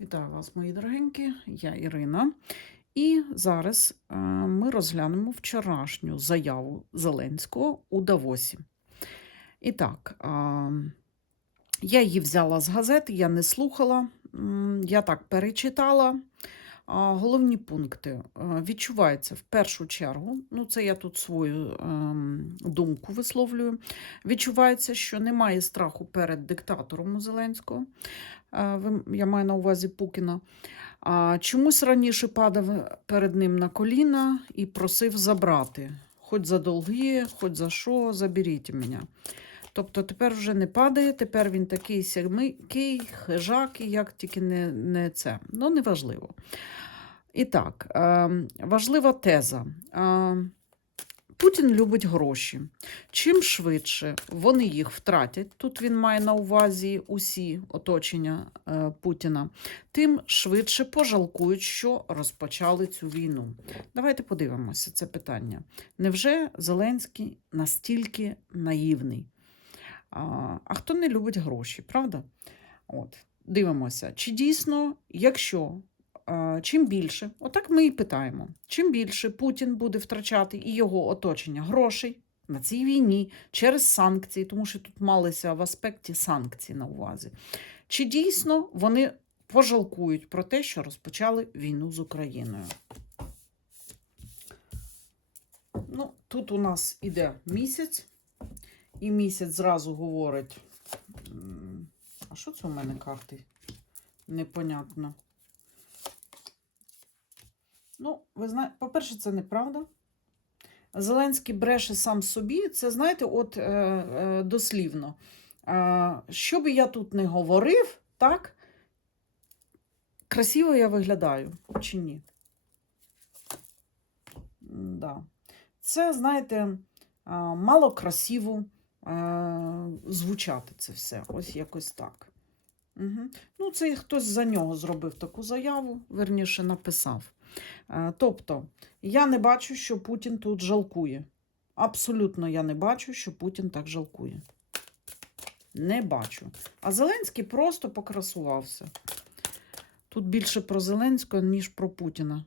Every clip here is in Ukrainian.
Вітаю вас, мої дорогенькі, я Ірина. І зараз е, ми розглянемо вчорашню заяву Зеленського у Давосі. І так, е, я її взяла з газети, я не слухала, я так перечитала. Головні пункти Е, відчувається в першу чергу, ну це я тут свою ем, думку висловлюю. Відчувається, що немає страху перед диктатором Зеленського. Я маю на увазі Пукіна. Чомусь раніше падав перед ним на коліна і просив забрати. Хоч за долги, хоч за що, заберіть мене. Тобто тепер вже не падає, тепер він такий сягмикий, хижак, і як тільки не, не це. Ну, неважливо. І так, е, важлива теза. Путін любить гроші. Чим швидше вони їх втратять, тут він має на увазі усі оточення е, Путіна, тим швидше пожалкують, що розпочали цю війну. Давайте подивимося це питання. Невже Зеленський настільки наївний? А, хто не любить гроші, правда? От, дивимося, чи дійсно, якщо чим більше, отак ми і питаємо, чим більше Путін буде втрачати і його оточення грошей на цій війні через санкції, тому що тут малися в аспекті санкцій на увазі. Чи дійсно вони пожалкують про те, що розпочали війну з Україною? Ну, тут у нас іде місяць, і місяць зразу говорить. А що це у мене карти? Непонятно. Ну, ви знаєте, по-перше, це неправда. Зеленський бреше сам собі. Це, знаєте, от е, е, дослівно. Е, що би я тут не говорив, так? Красиво я виглядаю чи ні? Да. Це, знаєте, е, мало красиво е, звучати це все. Ось якось так. Угу. Ну, це хтось за нього зробив таку заяву, верніше написав. Е, Тобто, я не бачу, що Путін тут жалкує. Абсолютно я не бачу, що Путін так жалкує. Не бачу. А Зеленський просто покрасувався. Тут більше про Зеленського, ніж про Путіна.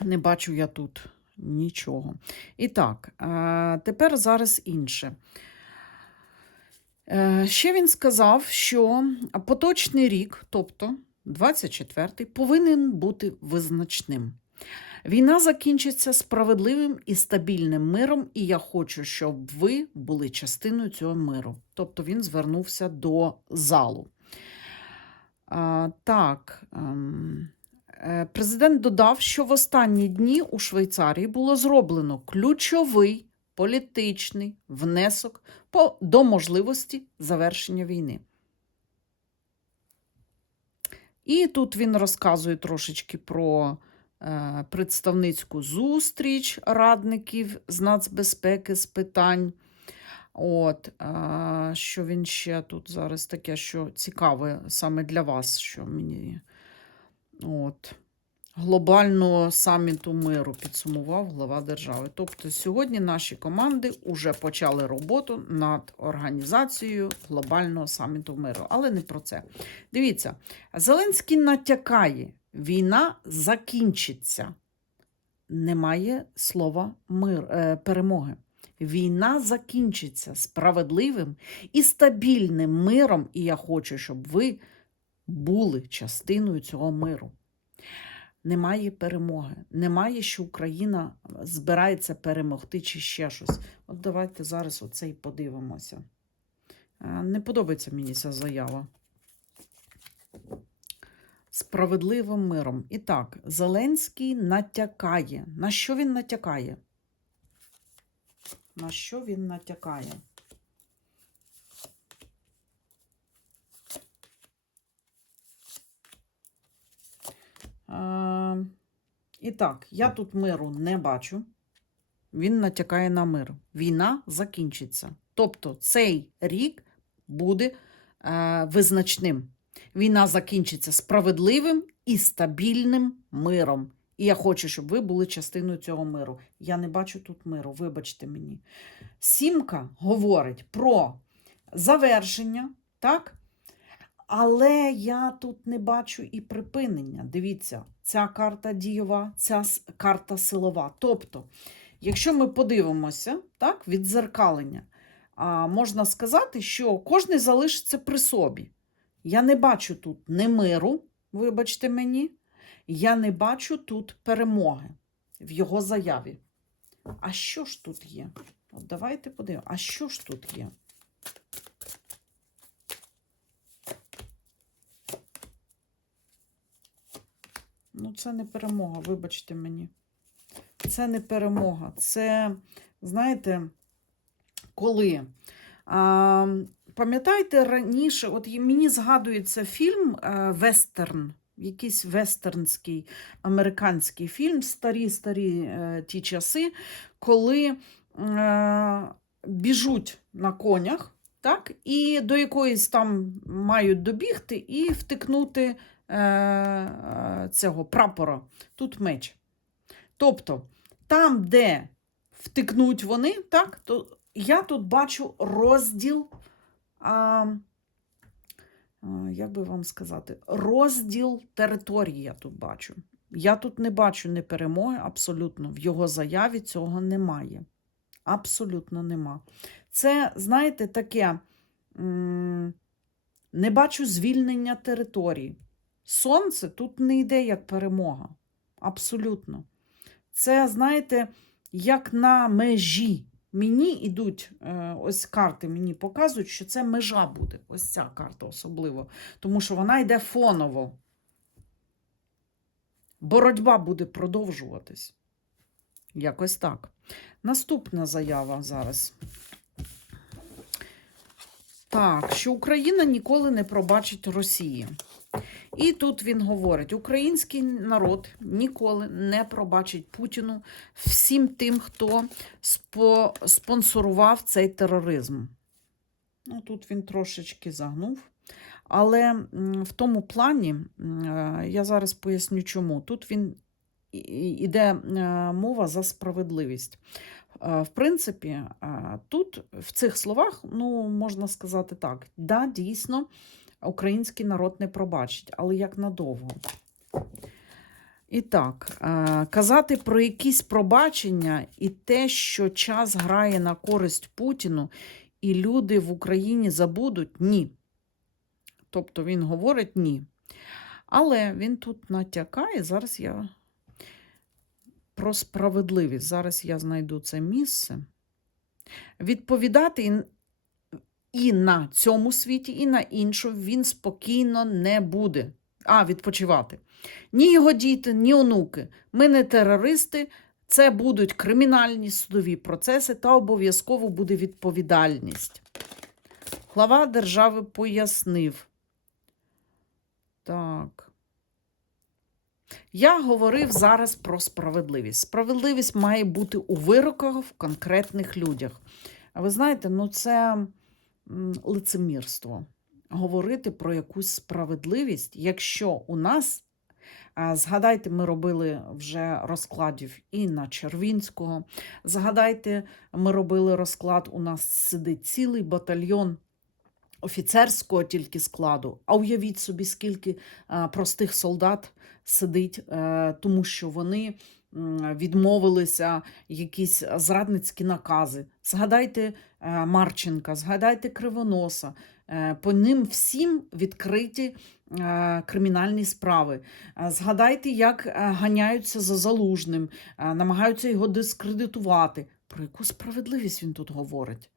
Не бачу я тут нічого. І так, е, тепер зараз інше. Е, Ще він сказав, що поточний рік, тобто 24-й, повинен бути визначним. Війна закінчиться справедливим і стабільним миром, і я хочу, щоб ви були частиною цього миру. Тобто він звернувся до залу. А, так, ем, е, президент додав, що в останні дні у Швейцарії було зроблено ключовий політичний внесок до можливості завершення війни. І тут він розказує трошечки про е, представницьку зустріч радників з нацбезпеки з питань. От, е, що він ще тут зараз таке, що цікаве саме для вас, що мені от, глобального саміту миру підсумував глава держави. Тобто сьогодні наші команди вже почали роботу над організацією глобального саміту миру. Але не про це. Дивіться, Зеленський натякає, війна закінчиться. Немає слова мир, е, перемоги. Війна закінчиться справедливим і стабільним миром, і я хочу, щоб ви були частиною цього миру. Немає перемоги, немає, що Україна збирається перемогти чи ще щось. От давайте зараз оце і подивимося. Е, Не подобається мені ця заява. Справедливим миром. І так, Зеленський натякає. На що він натякає? На що він натякає? І так, я тут миру не бачу. Він натякає на мир. Війна закінчиться. Тобто цей рік буде е, визначним. Війна закінчиться справедливим і стабільним миром. І я хочу, щоб ви були частиною цього миру. Я не бачу тут миру, вибачте мені. Сімка говорить про завершення, так? Але я тут не бачу і припинення. Дивіться, ця карта дієва, ця карта силова. Тобто, якщо ми подивимося, так, відзеркалення, можна сказати, що кожен залишиться при собі. Я не бачу тут не миру, вибачте мені, я не бачу тут перемоги в його заяві. А що ж тут є? От давайте подивимося, а що ж тут є? Ну, це не перемога, вибачте мені. Це не перемога. Це, знаєте, коли. А, пам'ятаєте, раніше, от мені згадується фільм е, Вестерн, якийсь вестернський американський фільм, старі-старі е, ті часи, коли е, біжуть на конях, так, і до якоїсь там мають добігти і втикнути цього прапора. Тут меч. Тобто, там, де втикнуть вони, так, то я тут бачу розділ. А, а, як би вам сказати, розділ території я тут бачу. Я тут не бачу не перемоги, абсолютно. В його заяві цього немає. Абсолютно нема. Це, знаєте, таке не бачу звільнення території. Сонце тут не йде як перемога. Абсолютно. Це, знаєте, як на межі. Мені йдуть е, ось карти, мені показують, що це межа буде. Ось ця карта особливо. Тому що вона йде фоново. Боротьба буде продовжуватись. Якось так. Наступна заява зараз. Так, що Україна ніколи не пробачить Росії. І тут він говорить: український народ ніколи не пробачить Путіну всім тим, хто спонсорував цей тероризм. Ну, тут він трошечки загнув. Але в тому плані, е, я зараз поясню чому. Тут він іде е, мова за справедливість. Е, В принципі, тут в цих словах, ну, можна сказати так, да, дійсно, український народ не пробачить, але як надовго. І так, е, казати про якісь пробачення і те, що час грає на користь Путіну, і люди в Україні забудуть ні. Тобто він говорить ні. Але він тут натякає, зараз я про справедливість. Зараз я знайду це місце. Відповідати і- на цьому світі, і на іншому він спокійно не буде. А, відпочивати. Ні його діти, ні онуки. Ми не терористи. Це будуть кримінальні судові процеси та обов'язково буде відповідальність. Глава держави пояснив. Так. Я говорив зараз про справедливість. Справедливість має бути у вироках в конкретних людях. А ви знаєте, ну це лицемірство. Говорити про якусь справедливість, якщо у нас, згадайте, ми робили вже розкладів і на Червінського. Згадайте, ми робили розклад, у нас сидить цілий батальйон офіцерського тільки складу. А уявіть собі, скільки простих солдат сидить, е, тому що вони відмовилися якісь зрадницькі накази. Згадайте е, Марченка, згадайте Кривоноса. Е, По ним всім відкриті е, кримінальні справи. Згадайте, як ганяються за залужним, намагаються його дискредитувати. Про яку справедливість він тут говорить?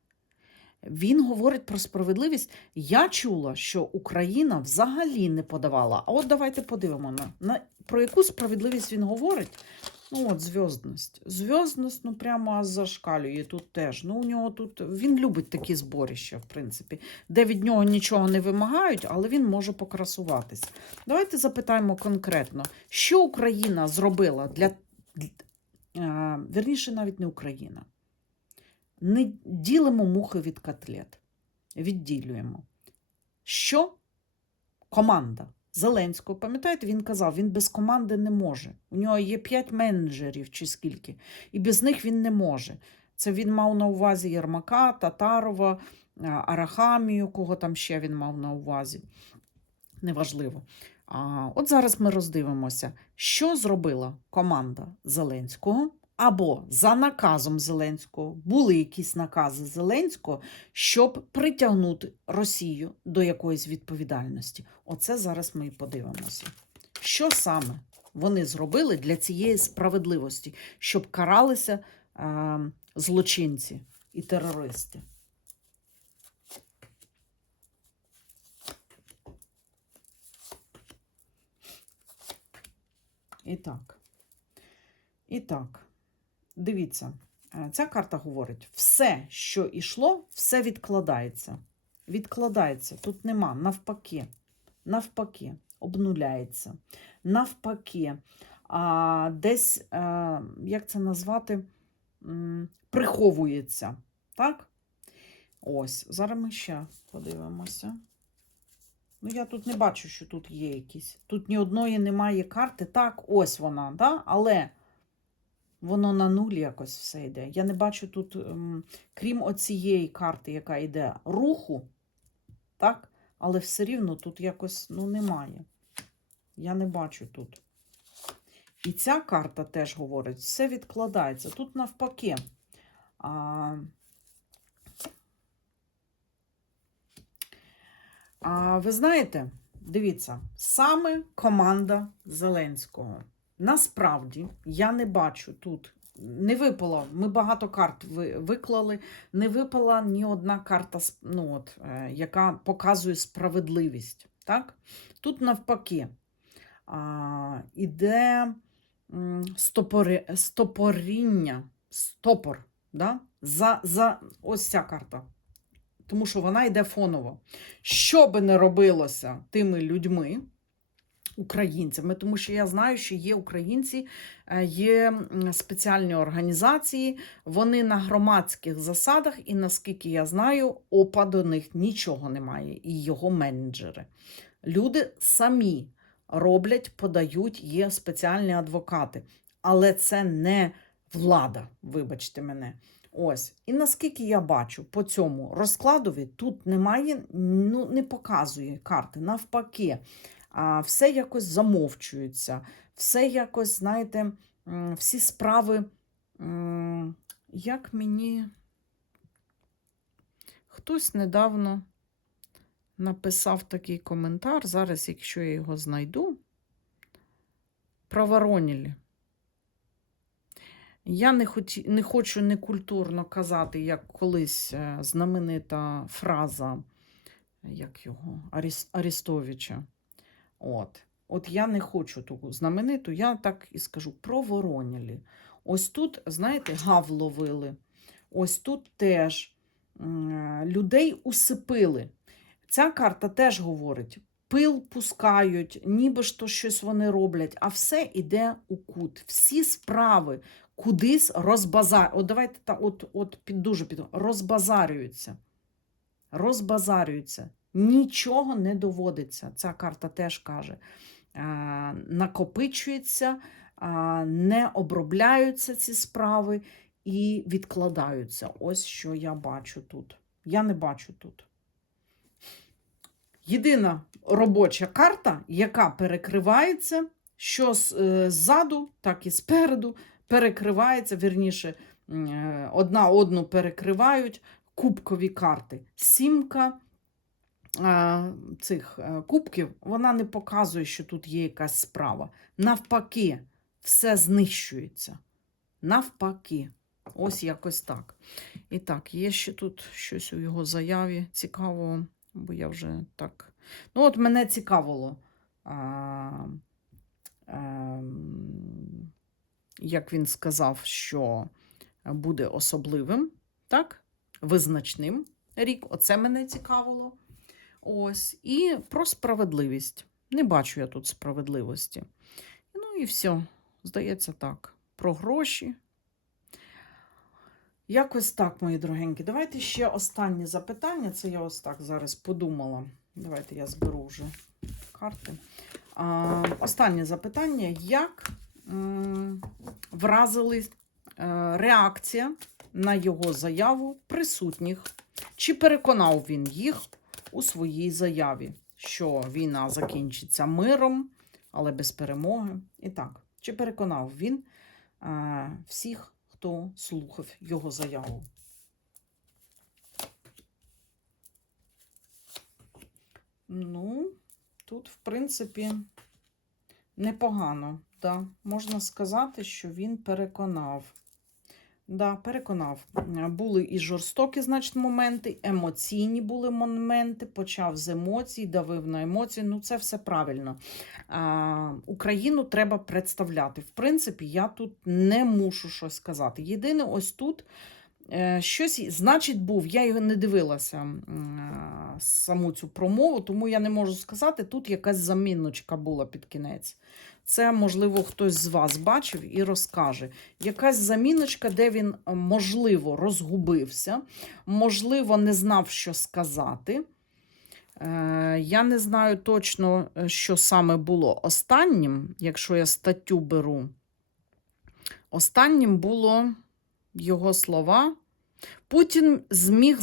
Він говорить про справедливість. Я чула, що Україна взагалі не подавала. А от давайте подивимо на, на про яку справедливість він говорить. Ну, от зв'язність. Зв'язність, ну прямо зашкалює тут теж. Ну, у нього тут він любить такі зборища, в принципі, де від нього нічого не вимагають, але він може покрасуватись. Давайте запитаємо конкретно, що Україна зробила для. Вірніше, навіть не Україна. Не ділимо мухи від котлет. Відділюємо. Що команда Зеленського, пам'ятаєте, він казав, він без команди не може. У нього є п'ять менеджерів чи скільки, і без них він не може. Це він мав на увазі Єрмака, Татарова, Арахамію, кого там ще він мав на увазі. неважливо. А, от зараз ми роздивимося, що зробила команда Зеленського, або за наказом Зеленського були якісь накази Зеленського, щоб притягнути Росію до якоїсь відповідальності. Оце зараз ми і подивимося. Що саме вони зробили для цієї справедливості, щоб каралися е, злочинці і терористи? І так. І так, дивіться, е, ця карта говорить: все, що йшло, все відкладається. Відкладається. Тут нема. Навпаки. Навпаки, обнуляється. Навпаки, а, десь, а, як це назвати, приховується. Так? Ось, зараз ми ще подивимося. Ну, я тут не бачу, що тут є якісь. Тут ні одної немає карти. Так, ось вона, да? але воно на нуль якось все йде. Я не бачу тут, ем, крім оцієї карти, яка йде руху, так? але все рівно тут якось ну, немає. Я не бачу тут. І ця карта теж говорить, все відкладається. Тут навпаки. А, А ви знаєте, дивіться, саме команда Зеленського. Насправді я не бачу тут. Не випало, ми багато карт виклали, не випала ні одна карта, ну, от, е, яка показує справедливість. Так? Тут навпаки а, іде стопори, стопоріння, стопор. Да? За, за, ось ця карта тому що вона йде фоново. Що би не робилося тими людьми, українцями, тому що я знаю, що є українці, е, є спеціальні організації, вони на громадських засадах, і наскільки я знаю, ОПА до них нічого немає, і його менеджери. Люди самі роблять, подають, є спеціальні адвокати. Але це не влада, вибачте мене. Ось. І наскільки я бачу по цьому розкладові, тут немає, ну, не показує карти. Навпаки, все якось замовчується, все якось, знаєте, всі справи, як мені хтось недавно написав такий коментар. Зараз, якщо я його знайду, про Воронілі. Я не, хоті, не хочу некультурно казати, як колись е, знаменита фраза, як його, Аріс, Арістовича. От. От я не хочу таку знамениту, я так і скажу про Воронілі. Ось тут, знаєте, гав ловили. Ось тут теж людей усипили. Ця карта теж говорить: пил пускають, ніби ж то щось вони роблять, а все йде у кут. Всі справи кудись розбазар. От давайте та, от, от під дуже під розбазарюються. Розбазарюються. Нічого не доводиться. Ця карта теж каже. Накопичується, не обробляються ці справи і відкладаються. Ось що я бачу тут. Я не бачу тут. Єдина робоча карта, яка перекривається, що е, ззаду, так і спереду, перекривається, вірніше, е, одна одну перекривають кубкові карти. Сімка цих е, кубків, вона не показує, що тут є якась справа. Навпаки, все знищується. Навпаки. Ось якось так. І так, є ще тут щось у його заяві цікавого, бо я вже так. Ну, от мене цікавило. А, ем, як він сказав, що буде особливим, так? Визначним рік. Оце мене цікавило. Ось. І про справедливість. Не бачу я тут справедливості. Ну і все. Здається, так. Про гроші. Якось так, мої дорогенькі. Давайте ще останнє запитання. Це я ось так зараз подумала. Давайте я зберу вже карти. А, останнє запитання: як м, вразили е, реакція на його заяву присутніх? Чи переконав він їх у своїй заяві? що війна закінчиться миром, але без перемоги. І так, чи переконав він е, всіх, хто слухав його заяву? Ну, тут, в принципі, непогано. Да. Можна сказати, що він переконав. Да, переконав. Е, Були і жорстокі, значить, моменти, емоційні були моменти, почав з емоцій, давив на емоції. Ну, це все правильно. А, Україну треба представляти. В принципі, я тут не мушу щось сказати. Єдине, ось тут е, щось, значить, був. Я його не дивилася е, саму цю промову, тому я не можу сказати. Тут якась заміночка була під кінець. Це, можливо, хтось з вас бачив і розкаже. Якась заміночка, де він, е, можливо, розгубився, можливо, не знав, що сказати. Е, Я не знаю точно, е, що саме було останнім, якщо я статтю беру. Останнім було його слова. Путін зміг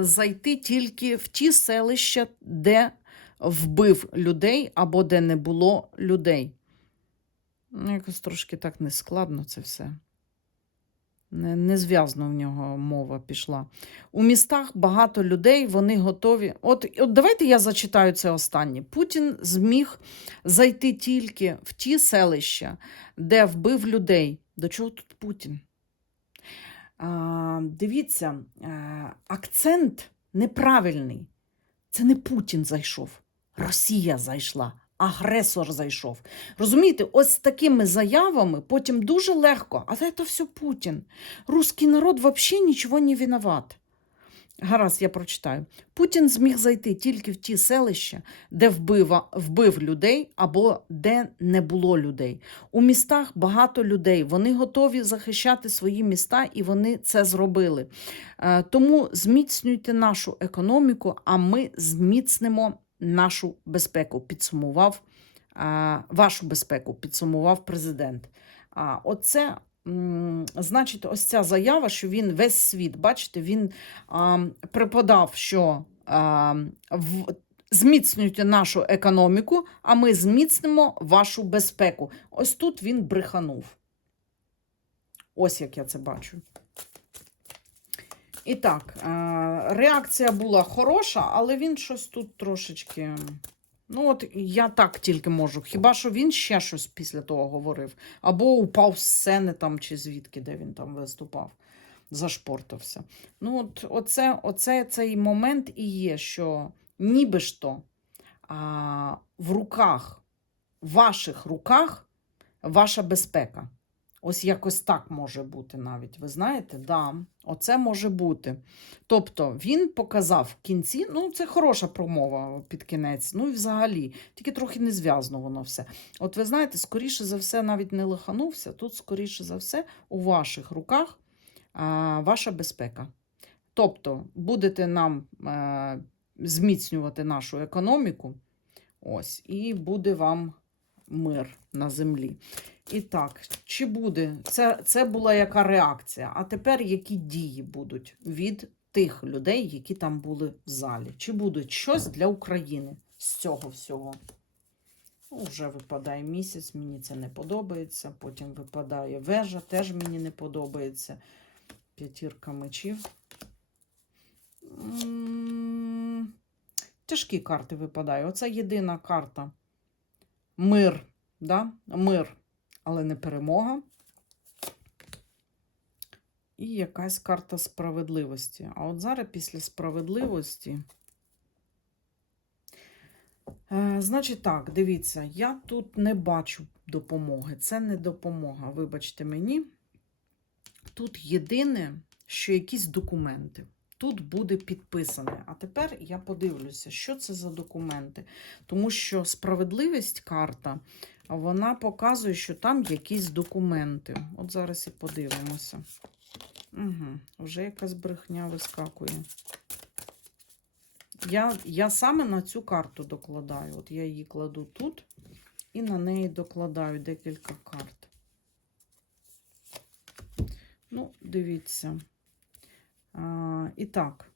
зайти тільки в ті селища, де вбив людей або де не було людей. Ну, якось трошки так нескладно це все. Не, незв'язно в нього мова пішла. У містах багато людей, вони готові. От, от давайте я зачитаю це останнє. Путін зміг зайти тільки в ті селища, де вбив людей. До чого тут Путін? А, дивіться, а, акцент неправильний. Це не Путін зайшов, Росія зайшла, агресор зайшов. Розумієте, ось з такими заявами потім дуже легко, а це все Путін. Русський народ взагалі нічого не виноват. Гаразд, я прочитаю. Путін зміг зайти тільки в ті селища, де вбива, вбив людей або де не було людей. У містах багато людей. Вони готові захищати свої міста, і вони це зробили. Е, Тому зміцнюйте нашу економіку, а ми зміцнимо нашу безпеку. Підсумував вашу безпеку, підсумував президент. А оце. Значить, ось ця заява, що він весь світ, бачите, він преподав, що в, зміцнюйте нашу економіку, а ми зміцнимо вашу безпеку. Ось тут він бреханув. Ось як я це бачу. І так, е, реакція була хороша, але він щось тут трошечки. Ну, от я так тільки можу. Хіба що він ще щось після того говорив? Або упав з сцени там, чи звідки, де він там виступав, зашпортався. Ну, от оце, оце цей момент і є, що ніби ж то а, в руках, в ваших руках ваша безпека. Ось якось так може бути навіть. Ви знаєте, да, оце може бути. Тобто він показав в кінці, ну це хороша промова під кінець, ну і взагалі, тільки трохи не зв'язано воно все. От ви знаєте, скоріше за все, навіть не лиханувся, тут, скоріше за все, у ваших руках а, ваша безпека. Тобто, будете нам е, зміцнювати нашу економіку, ось, і буде вам мир на землі. І так, чи буде? Це, це була яка реакція? А тепер які дії будуть від тих людей, які там були в залі? Чи буде щось для України з цього всього? Ну, Вже випадає місяць, мені це не подобається. Потім випадає вежа, теж мені не подобається. П'ятірка мечів. Тяжкі карти випадають. Оце єдина карта. Мир. Да? Мир, але не перемога. І якась карта справедливості. А от зараз після справедливості. Е, значить так, дивіться, я тут не бачу допомоги. Це не допомога, вибачте мені. Тут єдине, що якісь документи. Тут буде підписане. А тепер я подивлюся, що це за документи. Тому що справедливість карта, вона показує, що там якісь документи. От зараз і подивимося. Угу, вже якась брехня вискакує. Я, я саме на цю карту докладаю. От я її кладу тут і на неї докладаю декілька карт. Ну, дивіться. А, і так,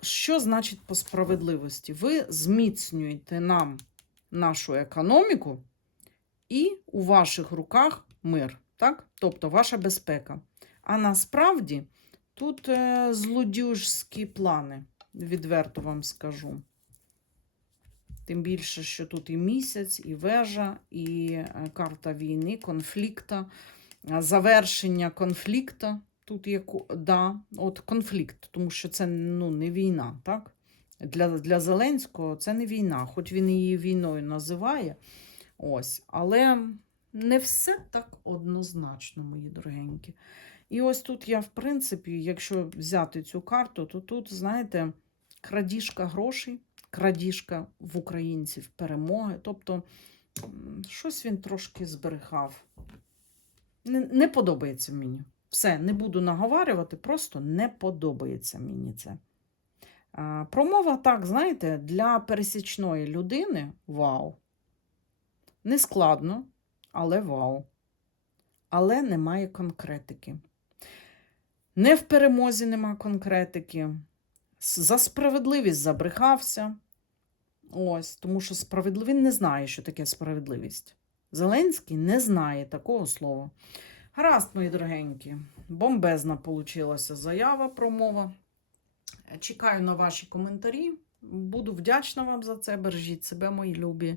що значить по справедливості? Ви зміцнюєте нам нашу економіку, і у ваших руках мир, так? тобто ваша безпека. А насправді тут е, злодюжські плани, відверто вам скажу. Тим більше, що тут і місяць, і вежа, і е, карта війни, конфлікта, завершення конфлікту. Тут є да, от конфлікт, тому що це ну, не війна, так? Для, для Зеленського це не війна, хоч він її війною називає. Ось, але не все так однозначно, мої дорогенькі. І ось тут я, в принципі, якщо взяти цю карту, то тут, знаєте, крадіжка грошей, крадіжка в українців перемоги. Тобто, щось він трошки зберегав. Не, не подобається мені. Все, не буду наговарювати, просто не подобається мені це. А, промова, так, знаєте, для пересічної людини вау. Не складно, але вау. Але немає конкретики. Не в перемозі нема конкретики. За справедливість забрехався. Ось, тому що справедливий не знає, що таке справедливість. Зеленський не знає такого слова. Гаразд, мої дорогенькі, бомбезна получилася заява, промова. Чекаю на ваші коментарі. Буду вдячна вам за це. Бережіть себе, мої любі.